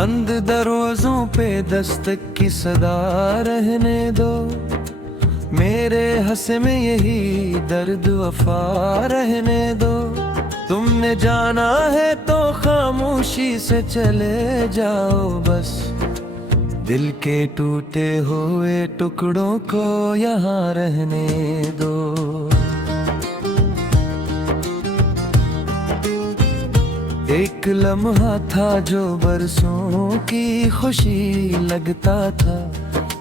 बंद दरवाजों पे दस्तक की सदा रहने दो, मेरे हंसे में यही दर्द वफा रहने दो। तुमने जाना है तो खामोशी से चले जाओ बस, दिल के टूटे हुए टुकड़ों को यहाँ रहने दो। एक लम्हा था जो बरसों की खुशी लगता था,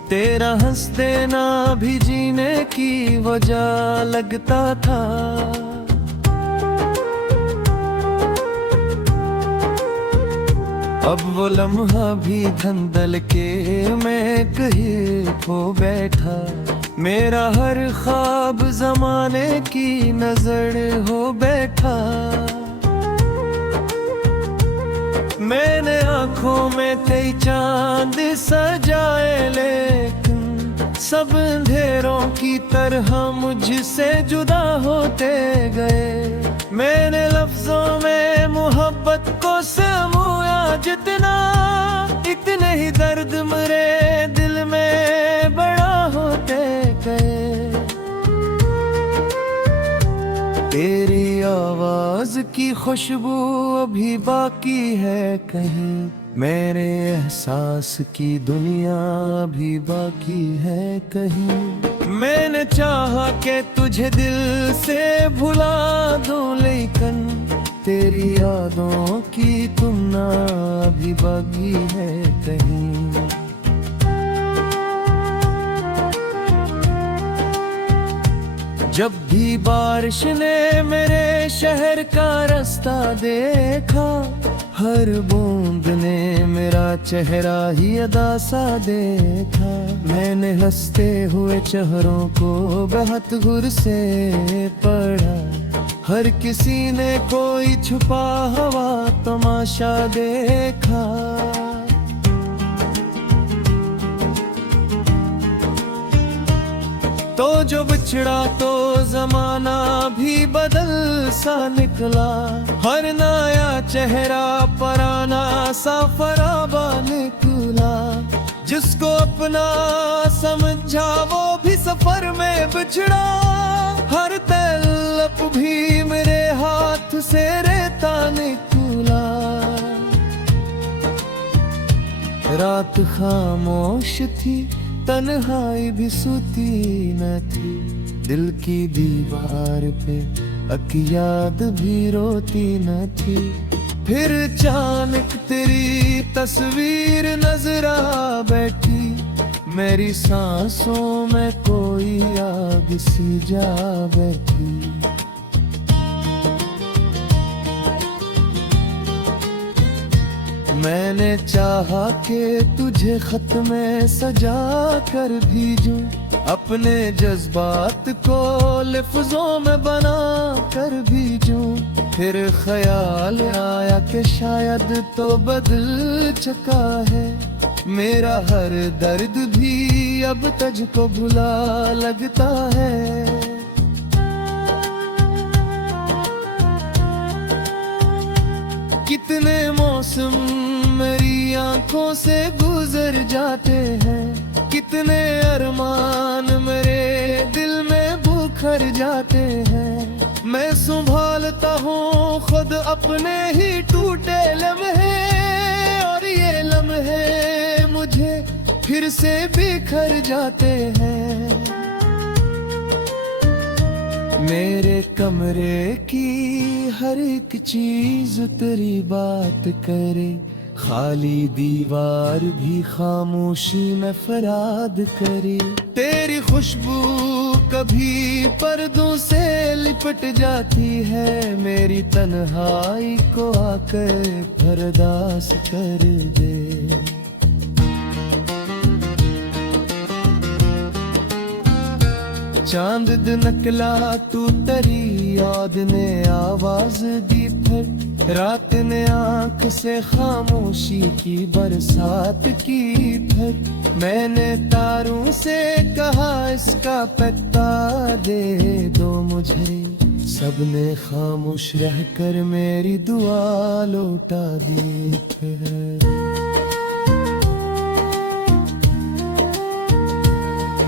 तेरा हंस देना भी जीने की वजह लगता था। अब वो लम्हा भी धंधल के मैं कहीं खो बैठा, मेरा हर ख्वाब जमाने की नजर हो बैठा। मैंने आँखों में कई चांद सजाए, लेकिन सब अंधेरों की तरह मुझसे जुदा होते गए। मैंने लफ्जों में मोहब्बत को समूया जितना, इतने ही दर्द मेरे दिल में बड़ा होते गए। तेरी आवाज की खुशबू अभी बाकी है कहीं, मेरे एहसास की दुनिया अभी बाकी है कहीं। मैंने चाहा कि तुझे दिल से भुला दूं, लेकिन तेरी यादों की तुमना अभी बाकी है कहीं। जब भी बारिश ने मेरे शहर का रास्ता देखा, हर बूंद ने मेरा चेहरा ही अदा सा देखा। मैंने हंसते हुए चेहरों को बहुत गुर से पढ़ा, हर किसी ने कोई छुपा हुआ तमाशा देखा। तो जो बिछड़ा तो जमाना भी बदल सा निकला, हर नया चेहरा पराना सा फराबा निकला। जिसको अपना समझा वो भी सफर में बिछड़ा, हर तलप भी मेरे हाथ से रेता निकला। रात खामोश थी, तन्हाई भी सूती न थी, दिल की दीवार पे अकियाद भी रोती न थी। फिर अचानक तेरी तस्वीर नजर आ बैठी, मेरी सांसों में कोई आग सी जा बैठी। मैंने चाहा कि तुझे खत में सजा कर भेजूं, अपने जज्बात को लफ्जों में बना कर भेजूं। फिर ख्याल आया कि शायद तो बदल चुका है मेरा हर दर्द भी, अब तुझको बुला लगता है। कितने मौसम मेरी आंखों से गुजर जाते हैं, कितने अरमान मेरे दिल में बुखर जाते हैं। मैं संभालता हूँ खुद अपने ही टूटे लम्हे, और ये लम्हे मुझे फिर से बिखर जाते हैं। मेरे कमरे की हर एक चीज तेरी बात करे, खाली दीवार भी खामोशी में फरियाद करे। तेरी खुशबू कभी पर्दों से लिपट जाती है, मेरी तन्हाई को आकर बर्दाश्त कर दे। चांद निकला तू तेरी याद ने आवाज दी, फिर रात ने आंख से खामोशी की बरसात की। फिर मैंने तारों से कहा इसका पता दे दो मुझे, सबने खामोश रहकर मेरी दुआ लौटा दी है।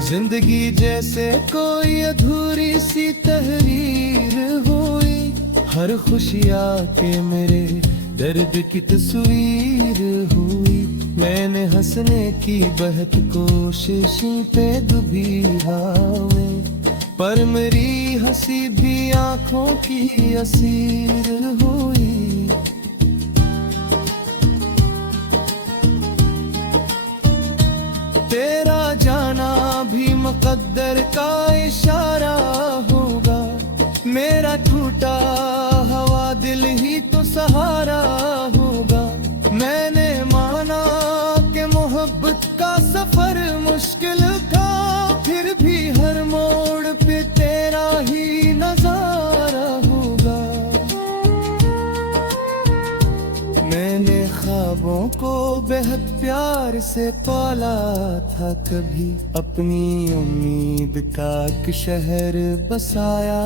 जिंदगी जैसे कोई अधूरी सी तहरीर हुई, हर खुशी आके मेरे दर्द की तस्वीर हुई। मैंने हंसने की बहुत कोशिशों पे डूबी हमें, पर मेरी हंसी भी आंखों की असीर हुई। तेरा जाना भी मुकद्दर का इशारा होगा, मेरा टूटा हवा दिल ही तो सहारा होगा। मैंने माना कि मोहब्बत का सफर मुश्किल था, फिर भी हर मोड़ पे तेरा ही नजारा होगा। मैंने ख्वाबों को बेहद प्यार से पाला था, कभी अपनी उम्मीद का एक शहर बसाया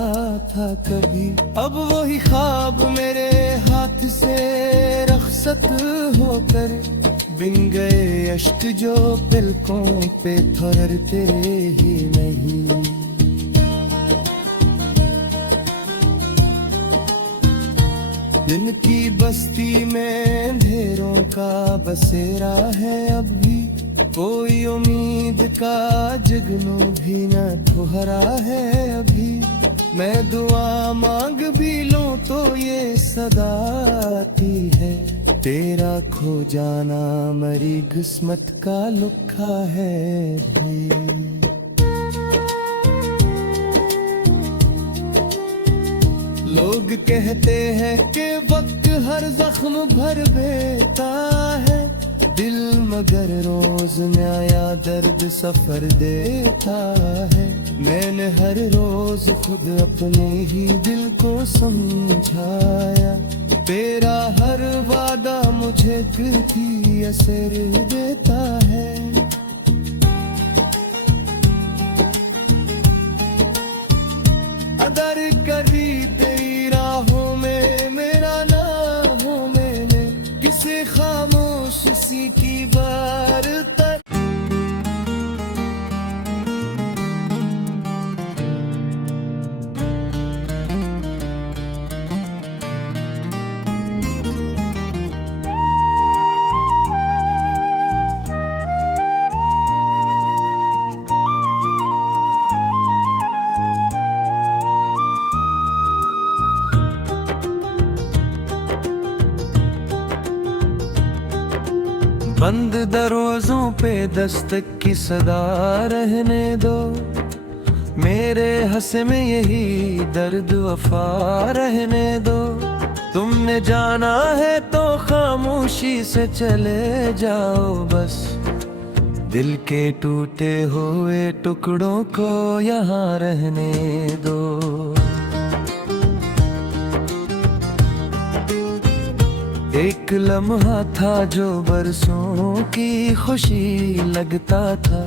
था कभी। अब वही ख्वाब मेरे हाथ से रखसत होकर बिन गए अश्क जो पलकों पे ठहरते ही नहीं। दिन की बस्ती में अंधेरों का बसेरा है, अब भी कोई उम्मीद का जगनू भी न ठुहरा है अभी। मैं दुआ मांग भी लूं तो ये सदा आती है, तेरा खो जाना मरी किस्मत का लुखा है भाई। लोग कहते हैं कि वक्त हर जख्म भर देता है दिल, मगर रोज नया दर्द सफर देता है। मैंने हर रोज खुद अपने ही दिल को समझाया, तेरा हर वादा मुझे किसी असर देता है। अदर कभी तेरी राहों में मेरा ना हो, मैंने किसी खामोश सी की बार तक। बंद दरवाजों पे दस्तक की सदा रहने दो, मेरे हंसे में यही दर्द वफा रहने दो। तुमने जाना है तो खामोशी से चले जाओ बस, दिल के टूटे हुए टुकड़ों को यहाँ रहने दो। एक लम्हा था जो बरसों की खुशी लगता था,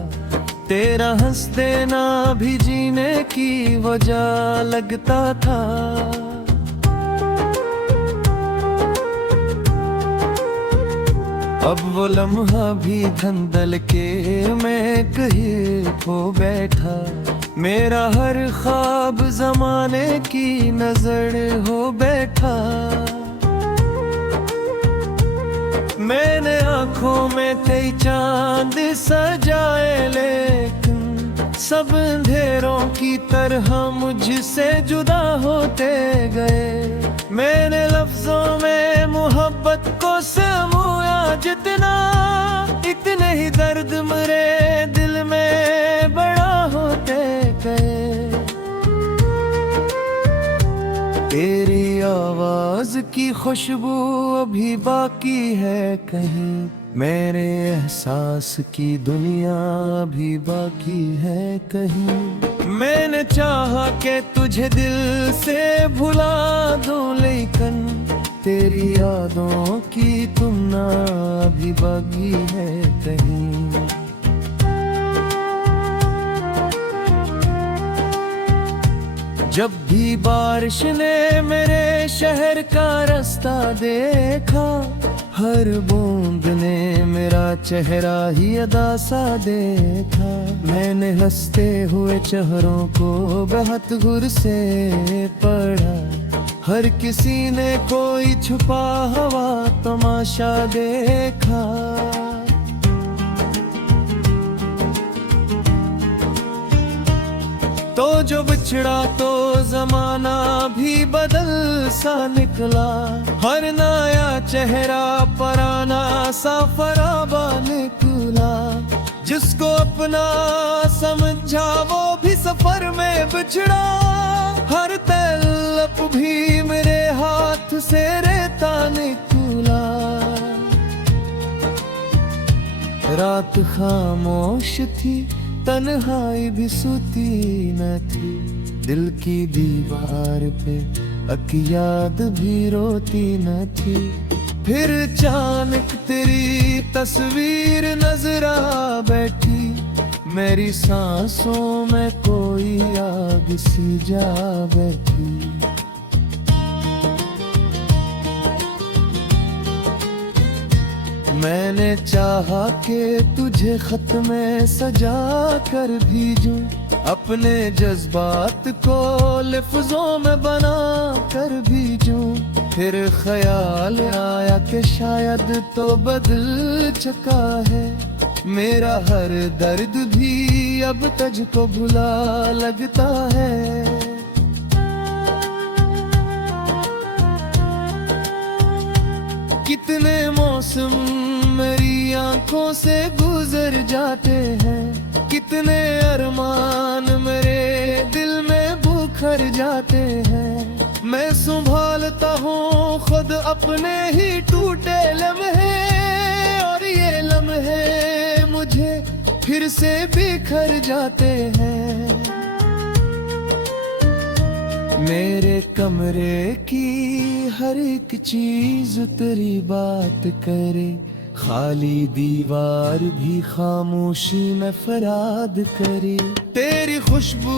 तेरा हंस देना भी जीने की वजह लगता था। अब वो लम्हा भी धंधल के मैं कहीं खो बैठा, मेरा हर ख्वाब जमाने की नजर हो बैठा। मैंने आंखों में कई चांद सजाए, लेकिन सब अंधेरों की तरह मुझसे जुदा होते गए। मैंने लफ्जों में मोहब्बत को समूया जितना, इतने ही दर्द मेरे दिल में बड़ा होते गए। तेरी आवाज की खुशबू अभी बाकी है कहीं, मेरे एहसास की दुनिया अभी बाकी है कहीं। मैंने चाहा कि तुझे दिल से भुला दूं, लेकिन तेरी यादों की तुमना अभी बाकी है कहीं। जब भी बारिश ने मेरे शहर का रास्ता देखा, हर बूंद ने मेरा चेहरा ही अदा सा देखा। मैंने हंसते हुए चेहरों को बहुत गुर से पढ़ा, हर किसी ने कोई छुपा हुआ तमाशा देखा। तो जो बिछड़ा तो जमाना भी बदल सा निकला, हर नया चेहरा पराना सा फराबा निकला। जिसको अपना समझा वो भी सफर में बिछड़ा, हर तलप भी मेरे हाथ से रेता निकला। रात खामोश थी, तन्हाई भी सूती न थी, दिल की दीवार पे अकियाद भी रोती न थी। फिर अचानक तेरी तस्वीर नजर आ बैठी, मेरी सांसों में कोई आग सी जा बैठी। मैंने चाहा कि तुझे खत में सजा कर भेजूं, अपने जज्बात को लफ्जों में बना कर भेजूं। फिर ख्याल आया कि शायद तो बदल चुका है मेरा हर दर्द भी, अब तुझको भुला लगता है। कितने मौसम मेरी आंखों से गुजर जाते हैं, कितने अरमान मेरे दिल में बुखर जाते हैं। मैं संभालता हूँ खुद अपने ही टूटे लम्हे, और ये लम्हे मुझे फिर से बिखर जाते हैं। मेरे कमरे की हर एक चीज तेरी बात करे, खाली दीवार भी खामोशी में फरियाद करे। तेरी खुशबू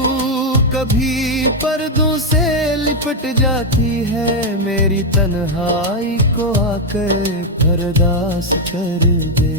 कभी पर्दों से लिपट जाती है, मेरी तन्हाई को आकर बर्दाश्त कर दे।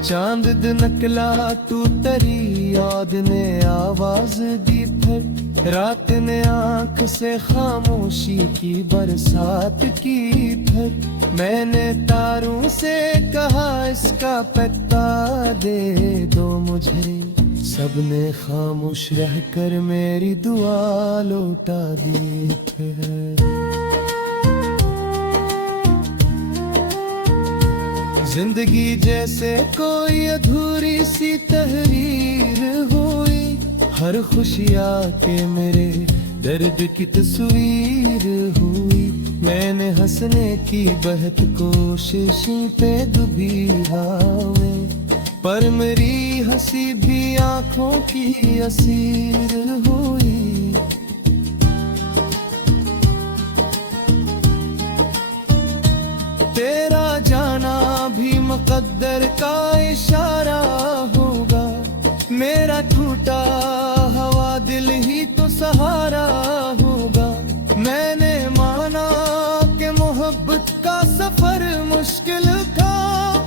चांद निकला तू तेरी याद ने आवाज दी, फिर रात ने आंख से खामोशी की बरसात की। फिर मैंने तारों से कहा इसका पता दे दो मुझे, सबने खामोश रहकर मेरी दुआ लौटा दी। फिर जिंदगी जैसे कोई अधूरी सी तहरीर हुई, हर खुशियाँ के मेरे दर्द की तस्वीर हुई। मैंने हंसने की बहुत कोशिशों पे डूबी हमें, पर मेरी हंसी भी आंखों की असीर हुई। तेरा जाना भी मुकद्दर का इशारा होगा, मेरा टूटा हवा दिल ही तो सहारा होगा। मैंने माना कि मोहब्बत का सफर मुश्किल था,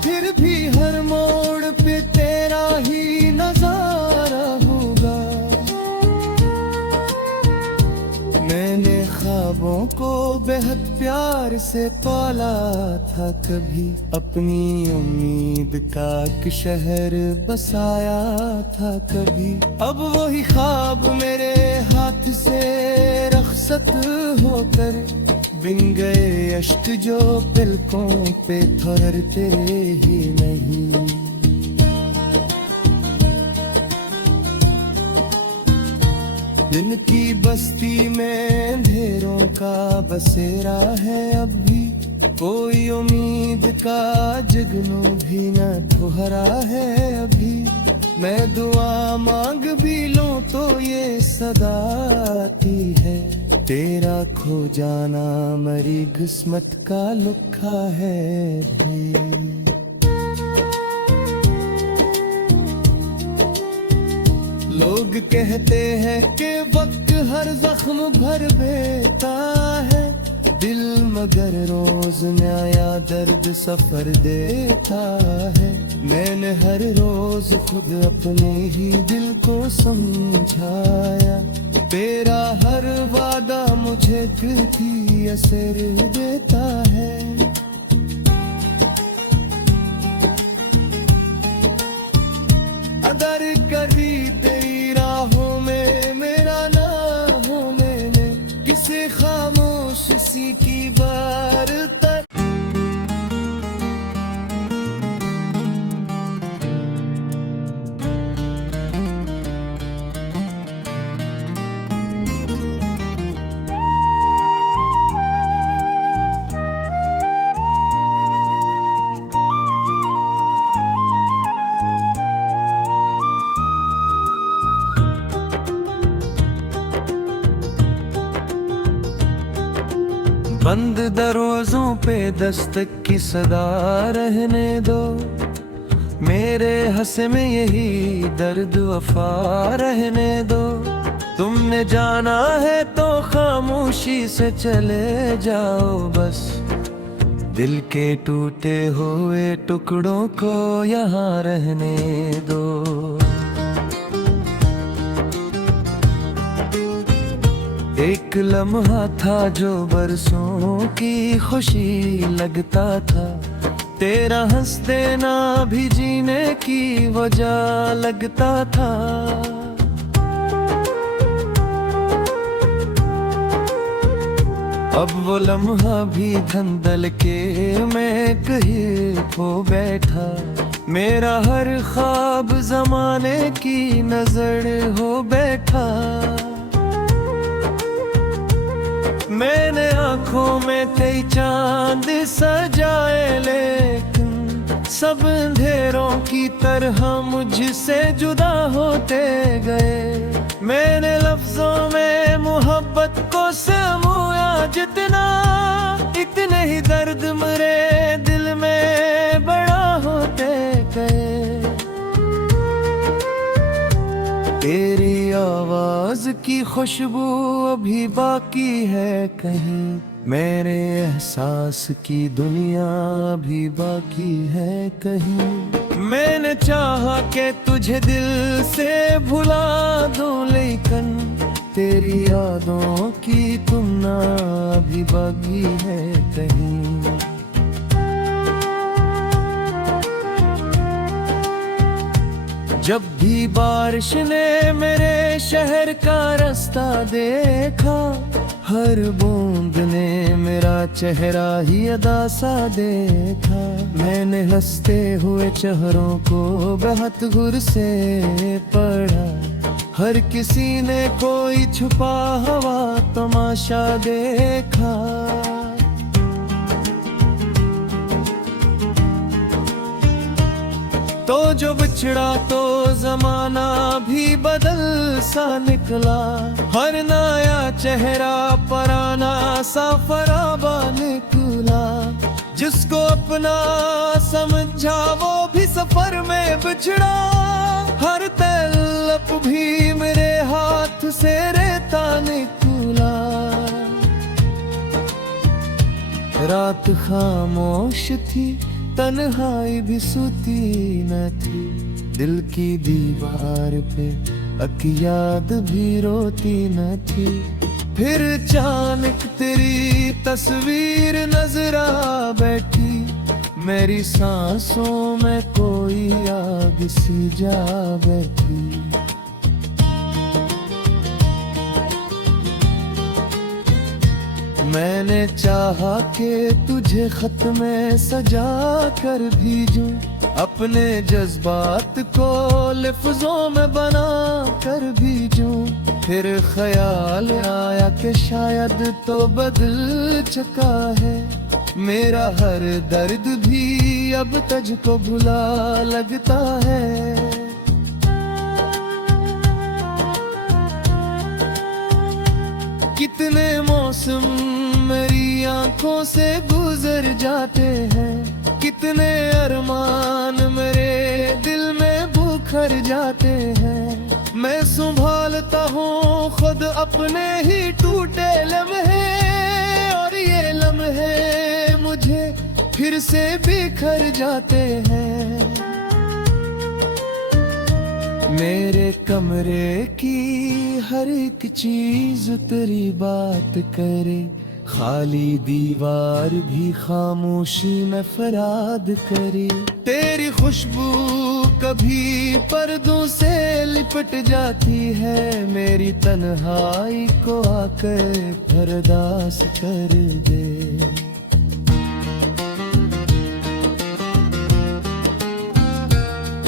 फिर भी हर मोड़ पे तेरा ही नजारा होगा। मैंने ख्वाबों को बेहद प्यार से पाला था, कभी अपनी उम्मीद का एक शहर बसाया था कभी। अब वही ख्वाब मेरे हाथ से रखसत होकर बिन गए अश्क जो पलकों पे ठहरते ही नहीं। दिन की बस्ती में अंधेरों का बसेरा है, अब भी कोई उम्मीद का जगनू भी न ठहरा है अभी। मैं दुआ मांग भी लूं तो ये सदा आती है, तेरा खो जाना मरी किस्मत का लिखा है भी। लोग कहते हैं कि वक्त हर जख्म भर देता है दिल, मगर रोज नया दर्द सफर देता है। मैंने हर रोज खुद अपने ही दिल को समझाया, तेरा हर वादा मुझे फिर भी असर देता है। अगर कभी तेरी राहों में मेरा ना हो, मैंने किसी खामोश सी की बार तक बंद दरवाजों पे दस्तक की सदा रहने दो, मेरे हंसे में यही दर्द वफा रहने दो। तुमने जाना है तो खामोशी से चले जाओ बस, दिल के टूटे हुए टुकड़ों को यहाँ रहने दो। एक लम्हा था जो बरसों की खुशी लगता था, तेरा हंस देना भी जीने की वजह लगता था। अब वो लम्हा भी धंधल के मैं कहीं खो बैठा, मेरा हर ख्वाब जमाने की नजर हो बैठा। मैंने आँखों में कई चांद सजाए, लेकिन सब अंधेरों की तरह मुझसे जुदा होते गए। मैंने लफ्जों में मोहब्बत को समूया जितना, इतने ही दर्द मेरे दिल में बड़ा होते गए। तेरी आवाज की खुशबू अभी बाकी है कहीं, मेरे एहसास की दुनिया अभी बाकी है कहीं। मैंने चाहा कि तुझे दिल से भुला दूं, लेकिन तेरी यादों की तुमना अभी बाकी है कहीं। जब भी बारिश ने मेरे शहर का रास्ता देखा, हर बूंद ने मेरा चेहरा ही अदा सा देखा। मैंने हंसते हुए चेहरों को बहुत गुर से पढ़ा, हर किसी ने कोई छुपा हुआ तमाशा देखा। तो जो बिछड़ा तो जमाना भी बदल सा निकला, हर नया चेहरा पराना सा फराबा निकला। जिसको अपना समझा वो भी सफर में बिछड़ा, हर तलप भी मेरे हाथ से रेता निकला। रात खामोश थी, तन्हाई भी सूती न थी, दिल की दीवार पे अकियाद भी रोती न थी। फिर अचानक तेरी तस्वीर नजर आ बैठी, मेरी सांसों में कोई आग सी जा बैठी। मैंने चाहा कि तुझे खत में सजा कर भेजूं, अपने जज्बात को लफ्जों में बना कर भेजूं। फिर ख्याल आया कि शायद तो बदल चुका है मेरा हर दर्द भी, अब तुझको भुला लगता है। कितने मौसम मेरी आंखों से गुजर जाते हैं, कितने अरमान मेरे दिल में बुखर जाते हैं। मैं संभालता हूँ खुद अपने ही टूटे लम्हे, और ये लम्हे मुझे फिर से बिखर जाते हैं। मेरे कमरे की हर एक चीज तेरी बात करे, खाली दीवार भी खामोशी में फरियाद करे। तेरी खुशबू कभी पर्दों से लिपट जाती है, मेरी तन्हाई को आकर बर्दाश्त कर दे।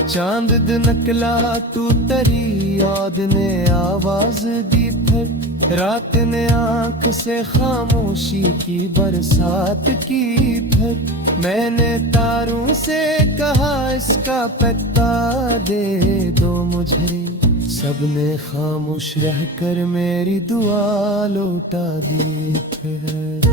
चांद नकला तू तरी याद ने आवाज दी, फिर रात ने आंख से खामोशी की बरसात की। फिर मैंने तारों से कहा इसका पता दे दो मुझे, सबने खामोश रहकर मेरी दुआ लौटा दी। फिर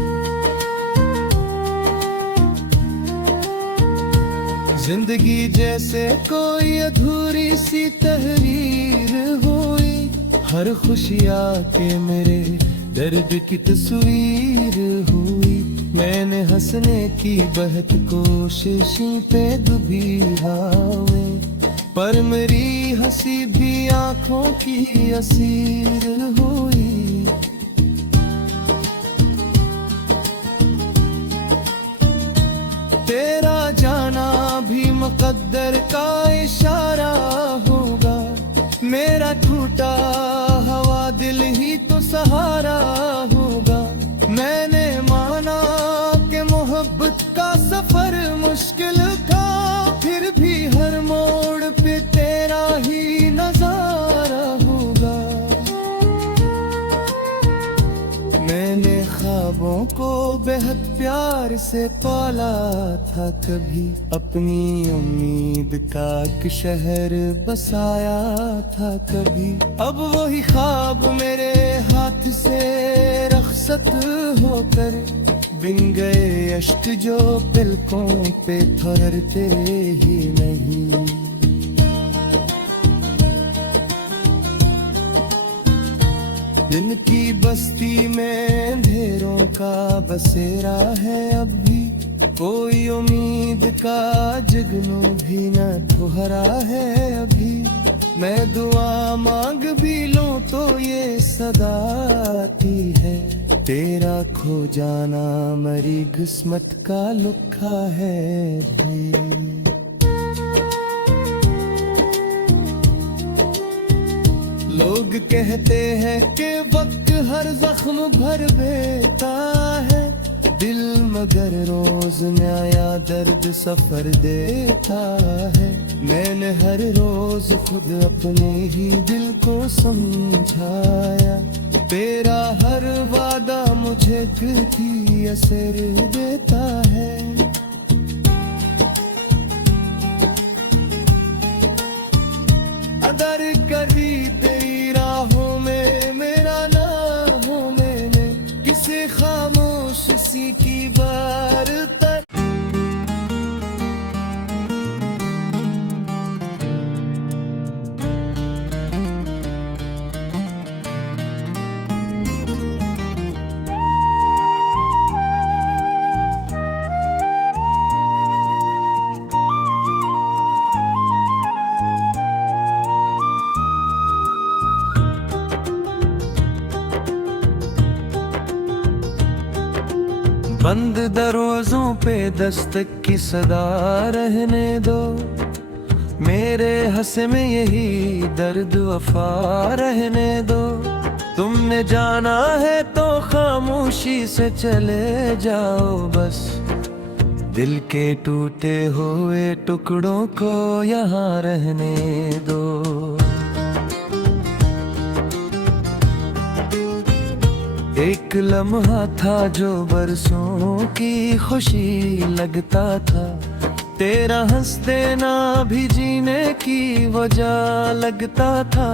जिंदगी जैसे कोई अधूरी सी तहरीर हुई, हर खुशी आके मेरे दर्द की तस्वीर हुई। मैंने हंसने की बहुत कोशिशों पे डूबी हमें, पर मेरी हंसी भी आंखों की असीर हुई। तेरा जाना भी मुकद्दर का इशारा होगा, मेरा टूटा हवा दिल ही तो सहारा होगा। मैंने माना कि मोहब्बत का सफर मुश्किल था, फिर भी हर मोड़ पे तेरा ही नजारा होगा। मैंने ख्वाबों को बेहद प्यार से पाला था, कभी अपनी उम्मीद का एक शहर बसाया था कभी। अब वही ख्वाब मेरे हाथ से रखसत होकर बिन गए अश्क जो पलकों पे ठहरते ही नहीं। दिन की बस्ती में अंधेरों का बसेरा है, अब भी कोई उम्मीद का जगनू भी न ठुहरा है अभी। मैं दुआ मांग भी लूं तो ये सदा आती है, तेरा खो जाना मरी किस्मत का लुखा है भाई। लोग कहते हैं कि वक्त हर जख्म भर देता है दिल, मगर रोज नया दर्द सफर देता है। मैंने हर रोज खुद अपने ही दिल को समझाया, तेरा हर वादा मुझे भी असर देता है। अदर कभी तेरी राहों में मेरा ना हो, मैंने किसी खामोश सी की बार तक। बंद दरवाजों पे दस्तक की सदा रहने दो, मेरे हंसे में यही दर्द वफा रहने दो। तुमने जाना है तो खामोशी से चले जाओ बस, दिल के टूटे हुए टुकड़ों को यहाँ रहने दो। एक लम्हा था जो बरसों की खुशी लगता था, तेरा हंस देना भी जीने की वजह लगता था।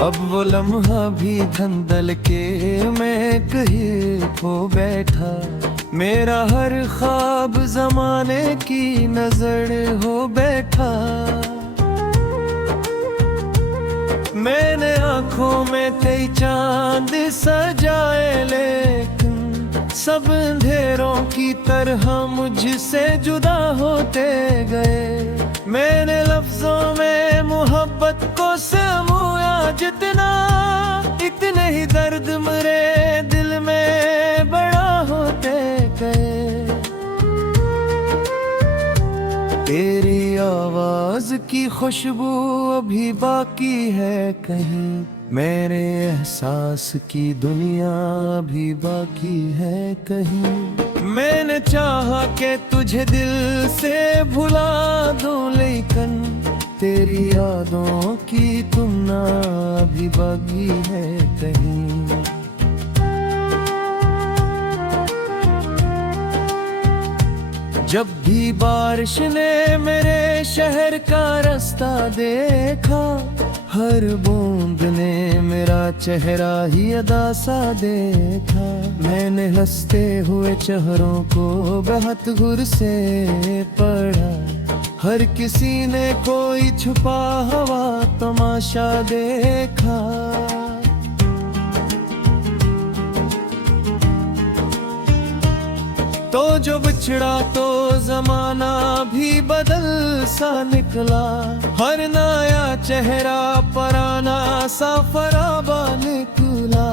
अब वो लम्हा भी धंधल के मैं कहीं खो बैठा, मेरा हर ख्वाब जमाने की नजर हो बैठा। मैंने आंखों में कई चांद सजाए, लेकिन सब अंधेरों की तरह मुझसे जुदा होते गए। मैंने लफ्जों में मोहब्बत को समूया जितना, इतने ही दर्द मेरे दिल में बड़ा होते गए। तेरी आवाज की खुशबू अभी बाकी है कहीं, मेरे एहसास की दुनिया अभी बाकी है कहीं। मैंने चाहा कि तुझे दिल से भुला दूं, लेकिन तेरी यादों की तुमना अभी बाकी है कहीं। जब भी बारिश ने मेरे शहर का रास्ता देखा, हर बूंद ने मेरा चेहरा ही अदा सा देखा। मैंने हंसते हुए चेहरों को बहुत गुर से पढ़ा, हर किसी ने कोई छुपा हुआ तमाशा देखा। तो जो बिछड़ा तो जमाना भी बदल सा निकला, हर नया चेहरा पराना सा फराबा निकला।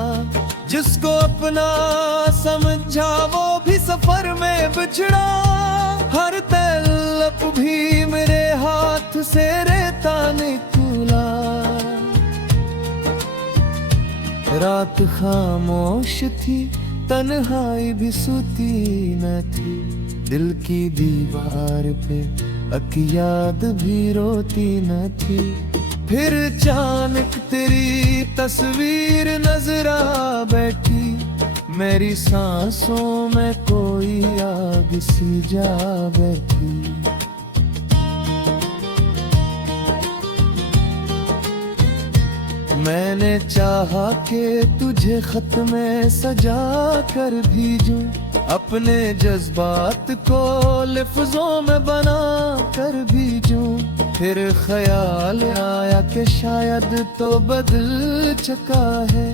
जिसको अपना समझा वो भी सफर में बिछड़ा, हर तलप भी मेरे हाथ से रेता निकला। रात खामोश थी, तन्हाई भी सूती न थी, दिल की दीवार पे अकियाद भी रोती न थी। फिर अचानक तेरी तस्वीर नजर आ बैठी, मेरी सांसों में कोई आग सी जा बैठी। मैंने चाहा कि तुझे खत में सजा कर भेजूं, अपने जज्बात को लफ्जों में बना कर भेजूं। फिर ख्याल आया कि शायद तो बदल चुका है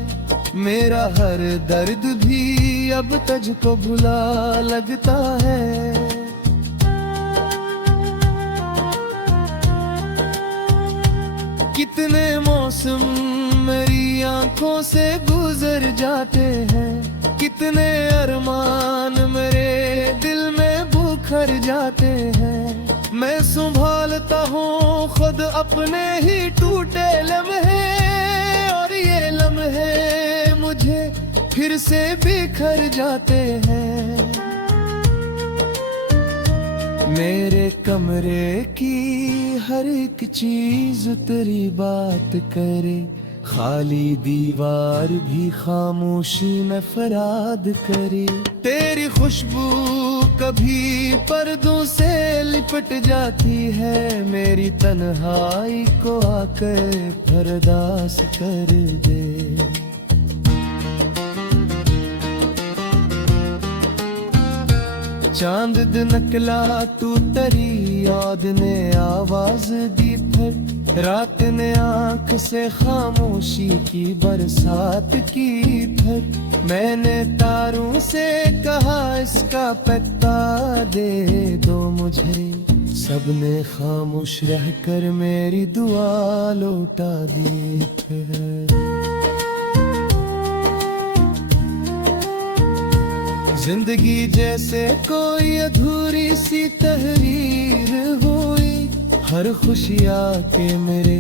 मेरा हर दर्द भी, अब तुझको भुला लगता है। कितने मौसम मेरी आंखों से गुजर जाते हैं, कितने अरमान मेरे दिल में बुखर जाते हैं। मैं संभालता हूँ खुद अपने ही टूटे लम्हे, और ये लम्हे मुझे फिर से बिखर जाते हैं। मेरे कमरे की हर एक चीज तेरी बात करे, खाली दीवार भी खामोशी में फराद करे। तेरी खुशबू कभी पर्दों से लिपट जाती है, मेरी तन्हाई को आकर बर्दाश्त कर दे। चांद दिन निकला तू तेरी याद ने आवाज दी, फिर रात ने आंख से खामोशी की बरसात की। फिर मैंने तारों से कहा इसका पता दे दो मुझे, सबने खामोश रहकर मेरी दुआ लौटा दी। जिंदगी जैसे कोई अधूरी सी तहरीर हुई, हर खुशी आके मेरे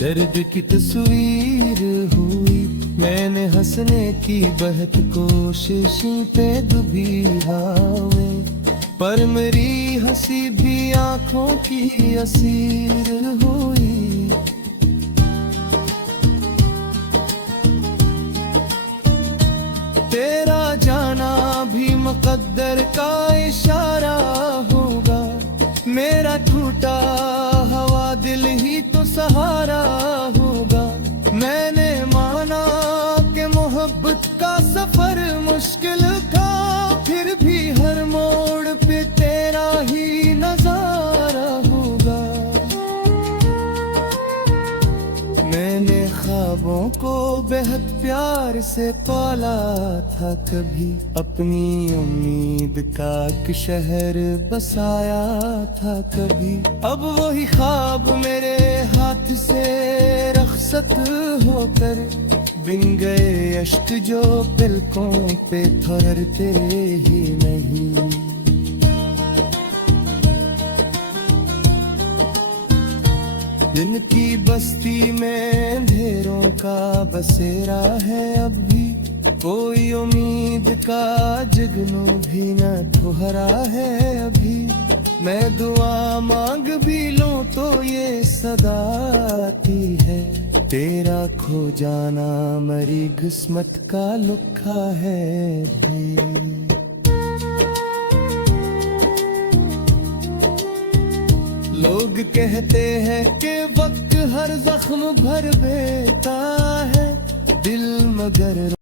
दर्द की तस्वीर हुई। मैंने हंसने की बहुत कोशिश पे डूबी हमें, पर मेरी हंसी भी आंखों की असीर हुई। तेरा जाना भी मुकद्दर का इशारा होगा, मेरा टूटा हवा दिल ही तो सहारा होगा। मैंने माना कि मोहब्बत का सफर मुश्किल था, फिर भी से पाला था कभी, अपनी उम्मीद का एक शहर बसाया था कभी। अब वही ख्वाब मेरे हाथ से रखसत होकर बिन गए अश्क जो पलकों पे ठहरते ही नहीं। दिन की बस्ती में अंधेरों का बसेरा है अब भी, कोई उम्मीद का जगनू भी न ठुहरा है अभी। मैं दुआ मांग भी लूं तो ये सदा आती है, तेरा खो जाना मरी किस्मत का लुखा है भी। लोग कहते हैं कि वक्त हर जख्म भर देता है दिल, मगर